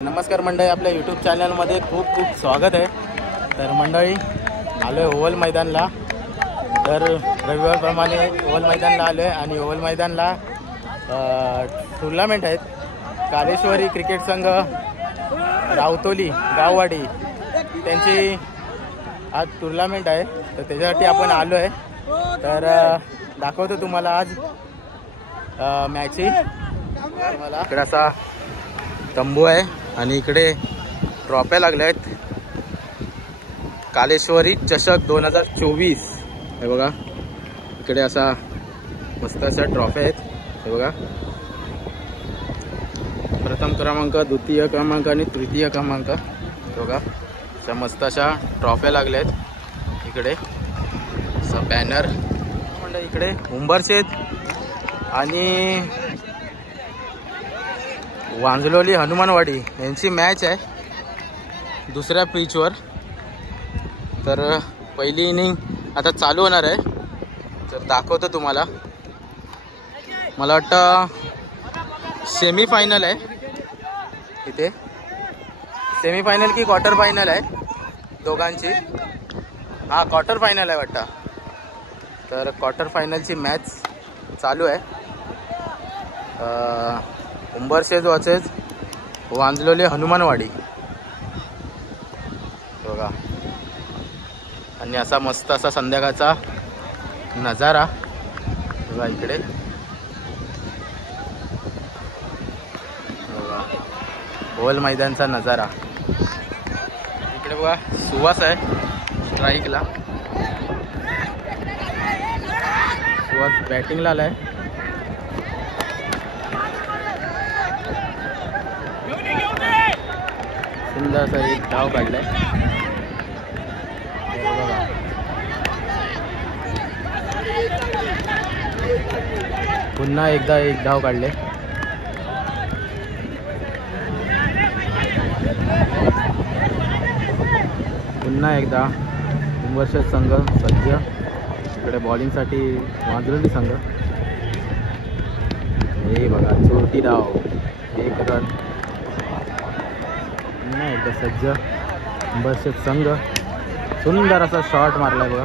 नमस्कार मंडळी, आपल्या यूट्यूब चॅनलमध्ये खूप खूप स्वागत आहे. तर मंडळी आलो आहे ओव्हल मैदानला. तर रविवारप्रमाणे ओव्हल मैदानला आलो आहे आणि ओव्हल मैदानला टुर्नामेंट आहेत. कालेश्वरी क्रिकेट संघ रावतोली गाववाडी त्यांची आज टुर्नामेंट आहे. तर त्याच्यासाठी आपण आलो आहे. तर दाखवतो तुम्हाला आज मॅची. मला इकडे असा तंबू आहे आणि इकडे ट्रॉफ्या लागल्या आहेत. कालेश्वरी चषक 2024 हे बघा. इकडे असा मस्त अशा ट्रॉफ्या आहेत. हे बघा, प्रथम क्रमांक, द्वितीय क्रमांक आणि तृतीय क्रमांक. हे बघा, अशा मस्त अशा ट्रॉफ्या लागल्या आहेत. इकडे असा बॅनर म्हणजे इकडे उंबरशेत आणि वांजलोली हनुमानवाडी यांची मॅच आहे दुसऱ्या पिचवर. तर पहिली इनिंग आता चालू होणार आहे. तर दाखवतो तुम्हाला. मला वाटतं सेमीफायनल आहे इथे. सेमीफायनल की क्वार्टर फायनल आहे दोघांची. हा, क्वार्टर फायनल आहे वाटतं. तर क्वार्टर फायनलची मॅच चालू आहे. उंबरशेज वाचेज वांजलोली हनुमानवाडी बघा. आणि असा मस्त असा संध्याकाळचा नजारा बघा इकडे. बघा ओव्हल मैदानचा नजारा. इकडे बघा सुवास आहे स्ट्राईकला. सुवास बॅटिंगला आलाय. सुंदर असा एक धाव काढलाय. पुन्हा एकदा एक धाव काढले. पुन्हा एकदा उंबरशेत संघ सज्ज. इकडे बॉलिंगसाठी वांजलोली संघ. हे बघा, चोरटी धाव, 1 रन. पुन्हा एकदा सज्ज उंबरशेत संघ. सुंदर असा शॉट मारलाय बघा.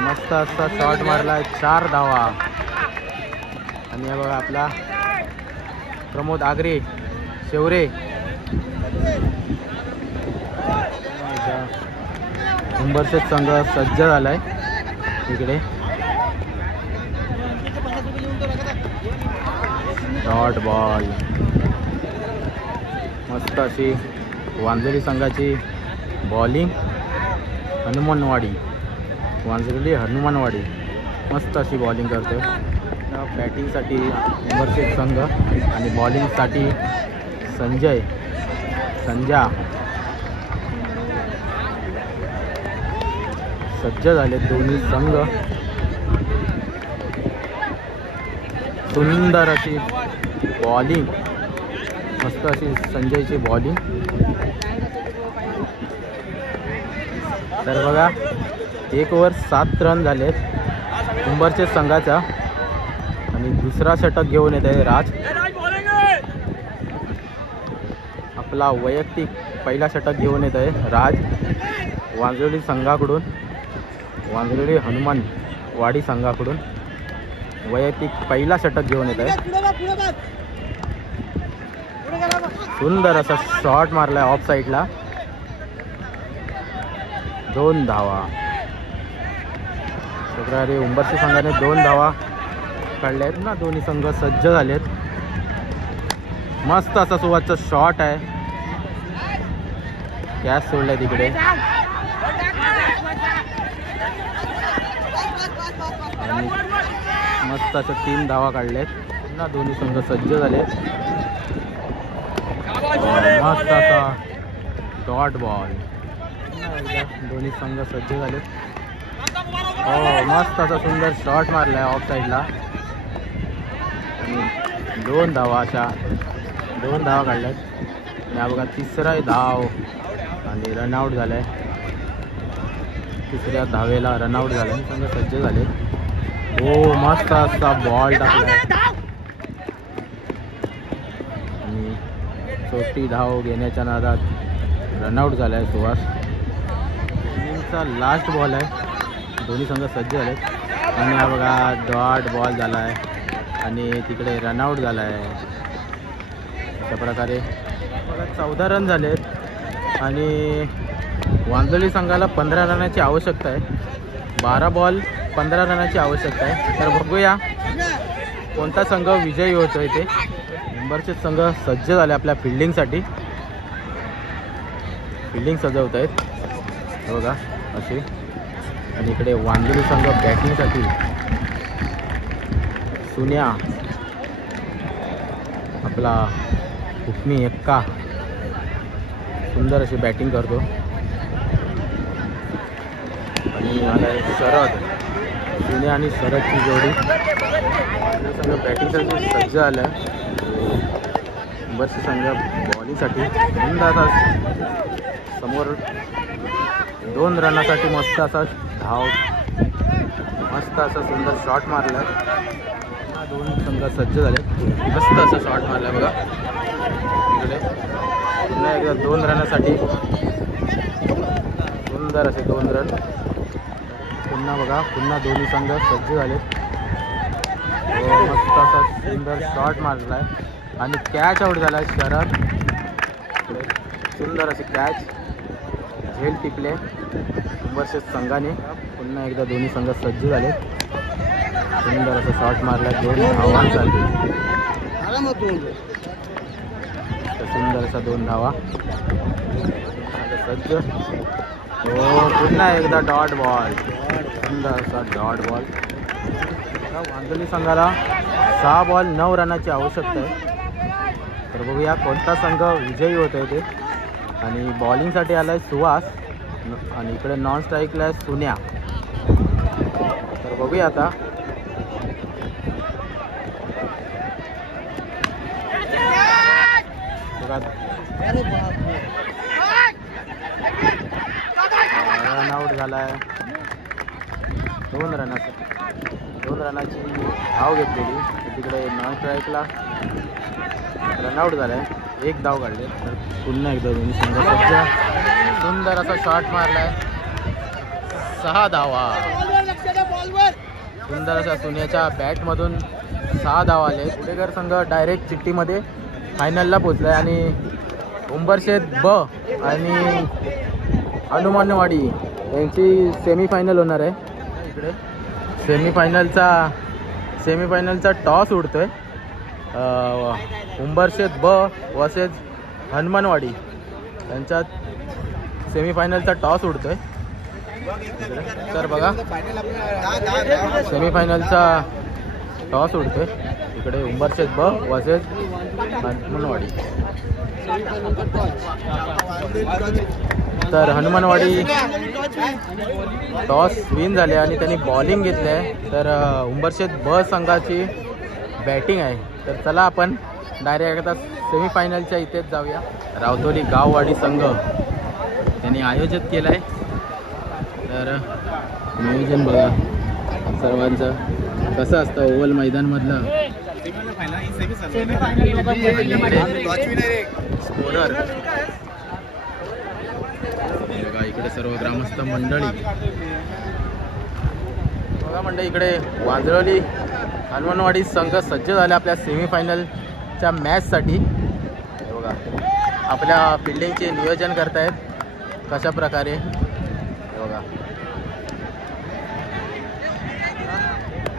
मस्त असा शॉट मारलाय. 4 धावा. आणि हे बघा आपला प्रमोद आगरे शेवरे. उंबरशेत संघ सज्ज झालाय इकडे. Dot ball. मस्त अशी वांजलोली संघाची बॉलिंग. हनुमानवाडी, वांजलोली हनुमानवाडी मस्त अशी बॉलिंग करते. बॅटिंगसाठी उंबरशेत संघ आणि बॉलिंगसाठी संजा सज्ज झाले दोन्ही संघ. सुंदर अशी बॉलिंग, मस्त अशी संजयची बॉलिंग. तर बघा 1 ओव्हर 7 रन झालेत उंबरशेत संघाचा. आणि दुसरा षटक घेऊन येत आहे राज. आपला वैयक्तिक पहिला षटक घेऊन येत आहे राज वांजलोली संघाकडून. वांजलोली हनुमानवाडी संघाकडून वैयक्तिक पहिला षटक घेऊन येत आहे. सुंदर असा शॉट मारलाय ऑफ साईडला. 2 धावा. शुक्रवारी उंबरशेत संघाने 2 धावा काढल्या आहेत ना. दोन्ही संघ सज्ज झालेत. मस्त असा सुवासचा शॉट आहे. कॅच सोडलाय तिकडे. आणि मस्त अशा 3 धावा काढल्यात ना. दोन्ही संघ सज्ज झाले. मस्त असा डॉट बॉल. दोन्ही संघ सज्ज झाले. हो, मस्त असा सुंदर शॉट मारलाय ऑफ साईडला. आणि 2 धावा काढल्यात. आणि हा बघा तिसरा धाव आणि रनआउट झालाय. तिसऱ्या धावेला रनआउट झालाय. संघ सज्ज झाले. हो, मस्त असा बॉल टाकलाय. छोटी धाव घेण्याच्या नादात रनआउट झाला आहे सुहास. इनिंगचा लास्ट बॉल आहे, दोन्ही संघ सज्ज झालेत. आणि हा बघा डॉट बॉल झाला आहे आणि तिकडे रनआउट झाला आहे. अशा प्रकारे बघा 14 रन झालेत आणि वांजोली संघाला 15 रनाची आवश्यकता आहे. 12 बॉल 15 रनाची आवश्यकता आहे. तर बघूया कोणता संघ विजयी होतो आहे ते. नंबरचे संघ सज्ज झाले आपल्या फिल्डिंगसाठी. फिल्डिंग सजवत आहेत बघा असे. आणि इकडे वांजोली संघ बॅटिंगसाठी. सुन्या आपला हुकमी एक्का सुंदर अशी बॅटिंग करतो. आणि आला शरद, सुन्या आणि शरदची जोडी. संघ बॅटिंगसाठी सज्ज आला आहे. नंबरचे संघ बॉलिंगसाठी. असा समोर 2 रनासाठी मस्त असा धाव, मस्त असा सुंदर शॉट मारला. 2 संघ सज्ज झाले. मस्त असा शॉट मारला बघा इकडे. पुन्हा एकदा 2 रनासाठी सुंदर असे 2 रन. पुन्हा बघा पुन्हा दोन्ही संघ सज्ज झाले. मस्त असा सुंदर शॉट मारला आहे आणि कॅच आउट झाला आहे शरद. सुंदर असे कॅच झेल टिपले नंबरच्या संघाने. पुन्हा एकदा दोन्ही संघ सज्ज झाले. सुंदर असा शॉट मारला 2 धावांसाठी. सुंदर असा 2 धावा सज्ज. हो पुन्हा एकदा डॉट बॉल, सुंदर असा डॉट बॉल. वांजोली संघाला 6 बॉल 9 रनाची आवश्यकता आहे. तर बघूया कोणता संघ विजयी होत आहे ते. आणि बॉलिंगसाठी आला आहे सुहास आणि इकडे नॉन स्ट्राईकला आहे सुन्या. तर बघूया आता. रनआउट झाला आहे. 2 रनाची धाव घेतलेली. तिकडे नॉन स्ट्राईकला रनआउट झाला आहे. 1 धाव काढले. तर पुन्हा एकदा दोन्ही संघ सज्ज. सुंदर असा शॉट मारला आहे. 6 धावा. सुंदर असा सुन्याच्या बॅटमधून 6 धावा आले. पुढेकर संघ डायरेक्ट चिठ्ठीमध्ये फायनलला पोचला आहे. आणि उंबरशेत ब आणि हनुमानवाडी यांची सेमीफायनल होणार आहे. इकडे सेमीफायनलचा टॉस उडतोय. उंबरशेत ब वर्सेस हनुमानवाडी यांच्यात सेमीफायनलचा टॉस उडतोय. तर बघा सेमीफायनलचा टॉस उडतोय. इकडे उंबरशेत ब वर्सेस हनुमानवाडी. तर हनुमानवाडी टॉस विन झाले आणि त्यांनी बॉलिंग घेतली आहे. तर उंबरशेत ब संघाची बॅटिंग आहे. तर चला आपण डायरेक्ट आता सेमीफायनलच्या इथेच जाऊया. रावतोली गाववाडी संघ त्यांनी आयोजित केलं आहे. तर नियोजन बघा सर्वांचं कसं असतं ओव्हल मैदानमधलं. स्कोरर बघा इकडे सर्व ग्रामस्थ मंडळी बघा. मंडळी इकडे वांजळी हनुमानवाडी संघ सज्ज झाले आपल्या सेमीफायनलच्या मॅचसाठी. बघा आपल्या फिल्डिंगचे नियोजन करतायत कशा प्रकारे. बघा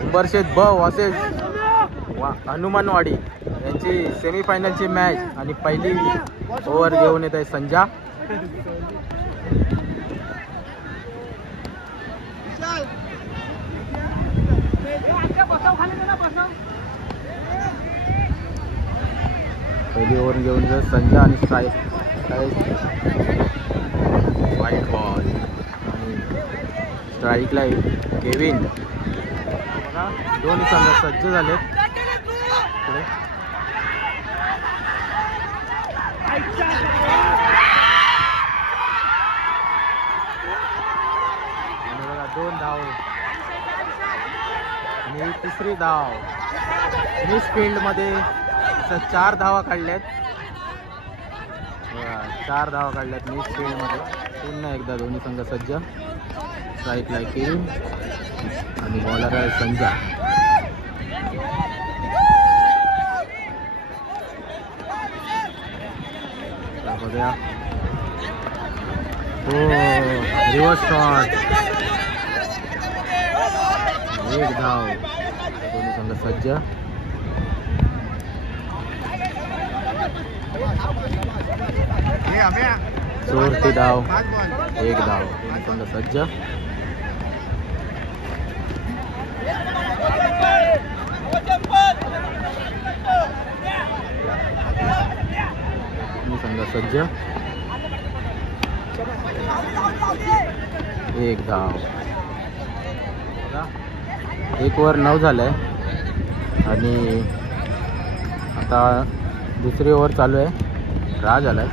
उंबरशेत ब वर्सेस हनुमानवाडी यांची सेमीफायनलची मॅच. आणि पहिली ओव्हर घेऊन येत आहे संजा. पहिली ओव्हर घेऊन येत संजा आणि व्हाईट बॉल आणि स्ट्राईकला केविन. दोन्ही संघ सज्ज झाले. दोन धाव आणि तिसरी धाव मिस फील्डमध्ये 4 धावा काढल्यात. 4 धावा काढल्यात मिस फील्डमध्ये. पुन्हा एकदा दोन्ही संघ सज्ज. स्ट्राईकला किरीम आणि बॉलर आहे संजा. बघूया. हो रिव्हर्स शॉट. 1 धाव. दोन्ही संघ सज्ज. चौथी धाव. 1 धाव. दोन्ही संघ सज्ज. संघ सज्ज. 1 धाव. 1 ओव्हर 9 झालंय आणि आता दुसरी ओव्हर चालू आहे. ड्रा झालाय.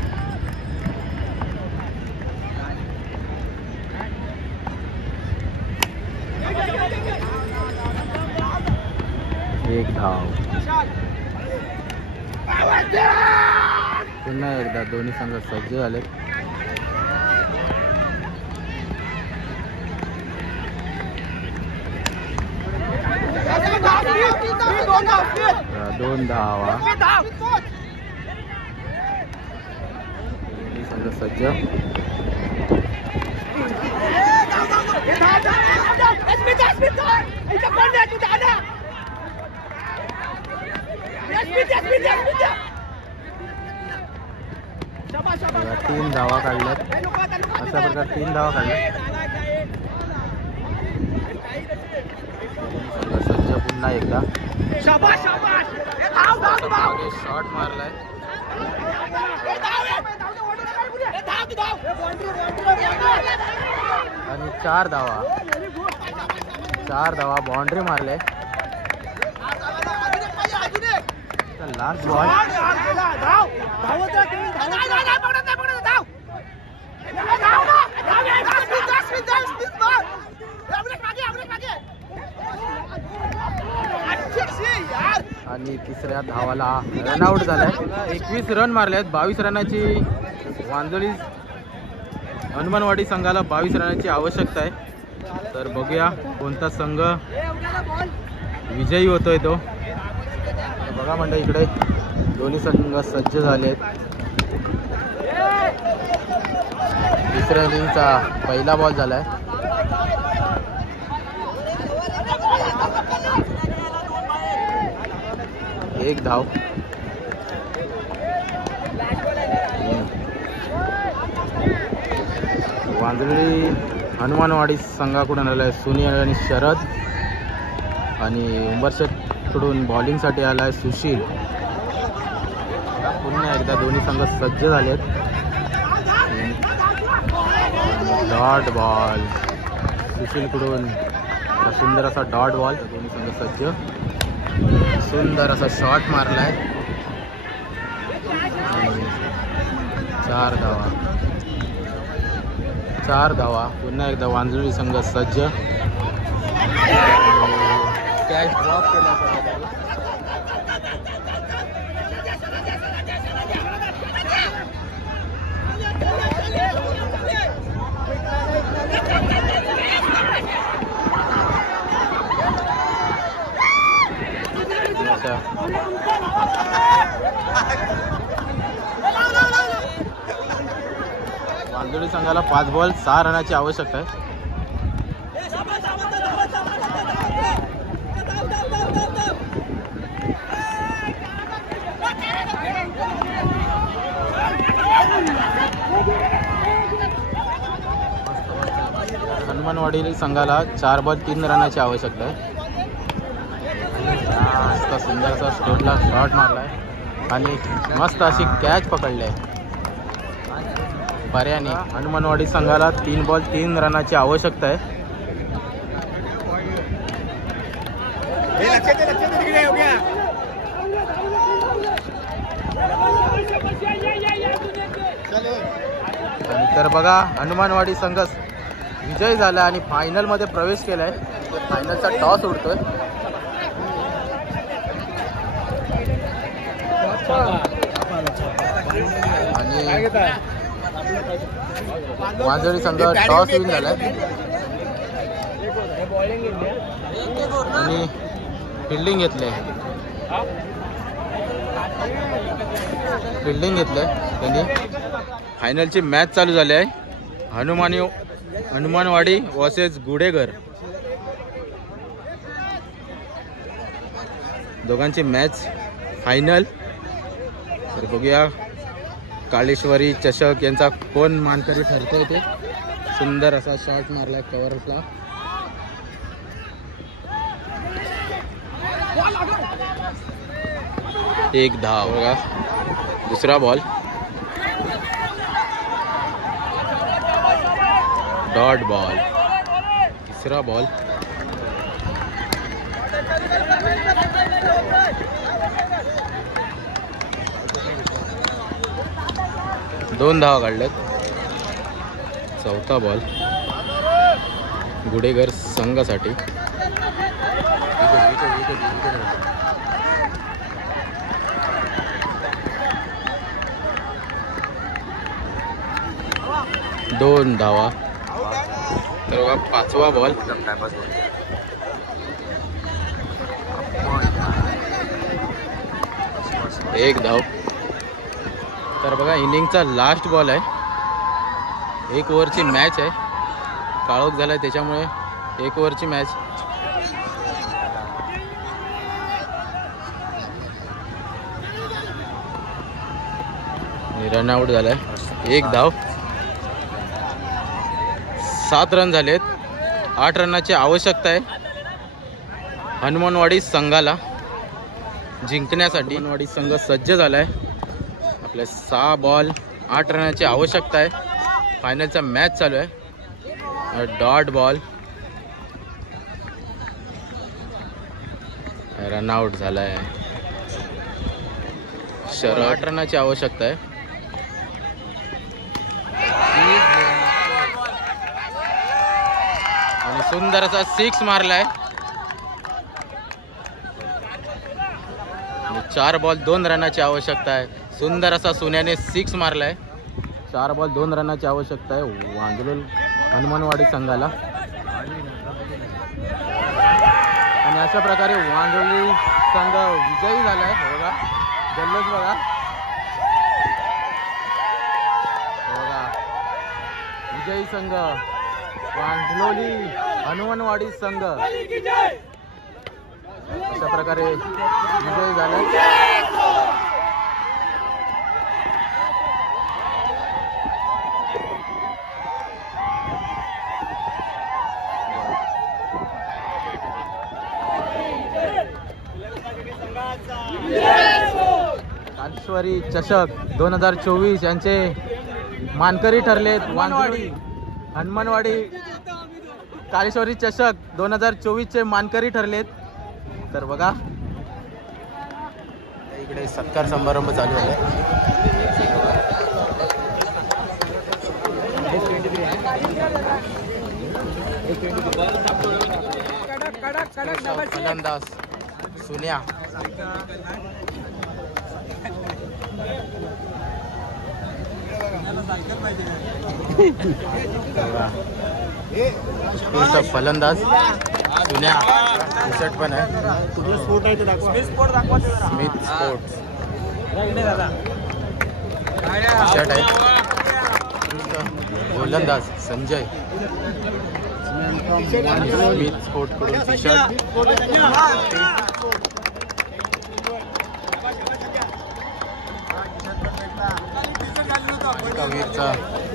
1 धाव. पुन्हा एकदा दोन्ही संघ सज्ज झाले. दोन धावा. दोन्ही संघ सज्ज. तीन धावा काढल्यात. अशा प्रकारे 3 धावा काढल्यात. सज्ज पुन्हा एकदा शॉट मारलाय आणि 4 धावा. 4 धावा. बाउंड्री मारले. Last ball. आणि तिसऱ्या धावाला रनआउट झालाय. 21 रन मारले आहेत. 22 रनाची वांजोळी हनुमानवाडी संघाला 22 रनाची आवश्यकता आहे. तर बघूया कोणता संघ विजयी होतोय तो. बघा म्हणजे इकडे दोन्ही संघ सज्ज झाले आहेत. तिसऱ्या इनिंगचा पहिला बॉल झालाय. एक धाव. वांजळी हनुमानवाडी संघाकडून आलाय सुनील आणि शरद आणि उंबरशेटकडून बॉलिंगसाठी आलाय सुशील. पुन्हा एकदा दोन्ही संघ सज्ज झालेत. डॉट बॉल सुशीलकडून सुंदर असा डॉट बॉल. दोन्ही संघ सज्ज. सुंदर असा शॉट मारलाय. 4 धावा. 4 धावा. पुन्हा एकदा वांजळी संघ सज्ज. कॅच ड्रॉप केला. वांजोळी संघाला 5 बॉल 6 रनाची आवश्यकता आहे. हनुमानवाडी संघाला 4 बॉल 3 रनाची आवश्यकता आहे. मस्त सुंदरसा स्टोटला शॉट मारलाय आणि मस्त अशी कॅच पकडली आहे. पर्याने हनुमानवाडी संघाला 3 बॉल 3 रनाची आवश्यकता आहे. तर बघा हनुमानवाडी संघ विजय झाला आणि फायनलमध्ये प्रवेश केलाय. फायनलचा टॉस उडतोय. आणि वांजळी संघ टॉस विन झालाय आणि फिल्डिंग घेतले त्यांनी. फायनलची मॅच चालू झाली आहे. हनुमानवाडी वर्सेस गुडेघर दोघांची मॅच फायनल. तर बघूया काळेश्वरी चषक यांचा कोण मानकरी ठरतोय ते. सुंदर असा शॉट मारलाय कव्हरला. एक धाव बघा. दुसरा बॉल डॉट बॉल. तिसरा बॉल दोन धावा काढल्यात. चौथा बॉल गुडेघर संघासाठी. दोन धावा. तर बघा पाचवा बॉल एक धाव. तर बघा इनिंगचा लास्ट बॉल आहे. 1 ओव्हरची मॅच आहे. काळोख झालाय त्याच्यामुळे 1 ओव्हरची मॅच. रनआउट झालाय. 1 धाव. 7 रन झालेत. 8 रनाची आवश्यकता आहे हनुमानवाडी संघाला जिंकण्यासाठी. हनुमानवाडी संघ सज्ज झालाय. आपल्या 6 बॉल 8 रनाची आवश्यकता आहे. फायनलचा मॅच चालू आहे. डॉट बॉल रनआउट झालाय. 8 रनाची आवश्यकता आहे. आणि सुंदर असा 6 मारलाय. 4 बॉल 2 रनाची आवश्यकता आहे. सुंदर असा सोन्याने 6 मारलाय. 4 बॉल 2 रनाची आवश्यकता आहे वांजलोल हनुमानवाडी संघाला. आणि अशा प्रकारे वांजोली संघ विजयी झालाय. बघा जल्लोष बघा. विजयी संघ वांजलोली हनुमानवाडी संघ अशा प्रकारे विजयी झाला. काळेश्वरी चषक 2024 यांचे मानकरी ठरलेत हनुमानवाडी काळेश्वरी चषक 2024 चे मानकरी ठरलेत. तर बघा इकडे सत्कार समारंभ चालू आहे. फलंदाज सुन्या फलंदाज सुन्या टी-शर्ट पण आहे. स्मिथ स्पोर्ट्स टी-शर्ट आहे. गोलंदाज संजय स्मिथ स्पोर्ट कडून टी-शर्ट. वीरचा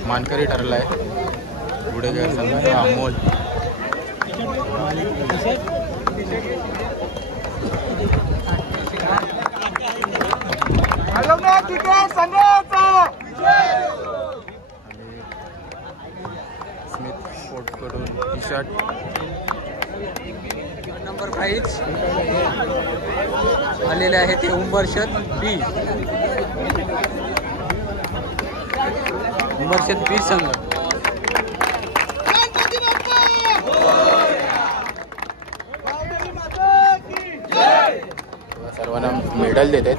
मानकरी ठरलाय गुडेघर संघाचा अमोल. स्मिथ स्पोर्ट कडून टी-शर्ट. नंबर प्राइज आलेले आहे ते उंबरशद बी संघ. सर्वांना मेडल देतात.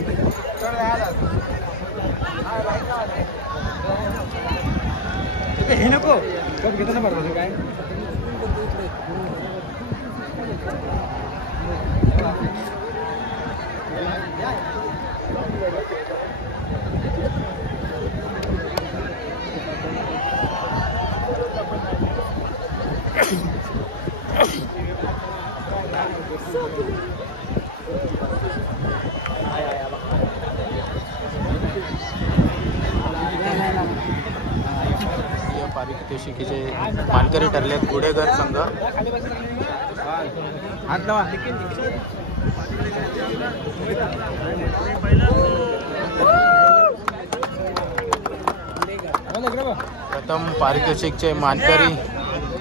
हे नको घेताना बरोबर काय पारितोषिकीचे मानकरी ठरलेत गुडेघर संघ. प्रथम पारितोषिकचे मानकरी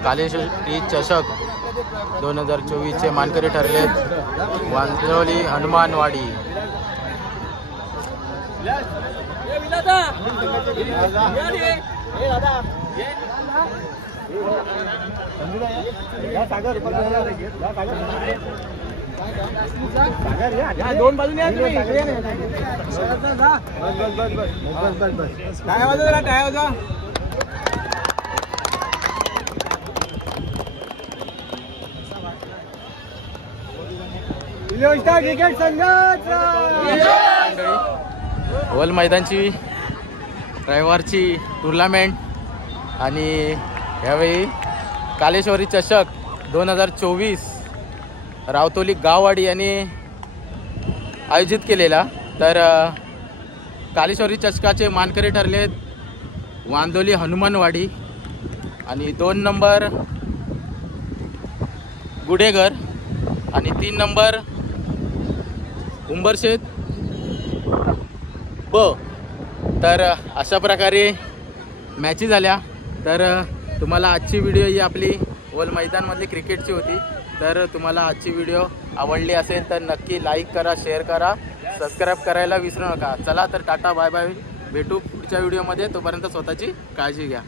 कालेश्वरी चषक 2024चे मानकरी ठरलेत वांद्रोली हनुमानवाडी. दोन बाजूने वल मैदानची रविवारची टुर्नामेंट आणि यावेळी कालेश्वरी चषक 2024 रावतोली गाववाडी यांनी आयोजित केलेला. तर कालेश्वरी चषकाचे मानकरी ठरलेत वांदोली हनुमानवाडी आणि 2 नंबर गुडेघर आणि 3 नंबर उंबरशेत ब. तर अशा प्रकारे मॅची झाल्या. तर तुम्हाला आजची व्हिडिओ ही आपली वल मैदानमधली क्रिकेटची होती. तर तुम्हाला आजची व्हिडिओ आवडली असेल तर नक्की लाईक करा, शेअर करा, सबस्क्राईब करायला विसरू नका. चला तर टाटा बाय बाय, भेटू पुढच्या व्हिडिओमध्ये. तोपर्यंत स्वतःची काळजी घ्या.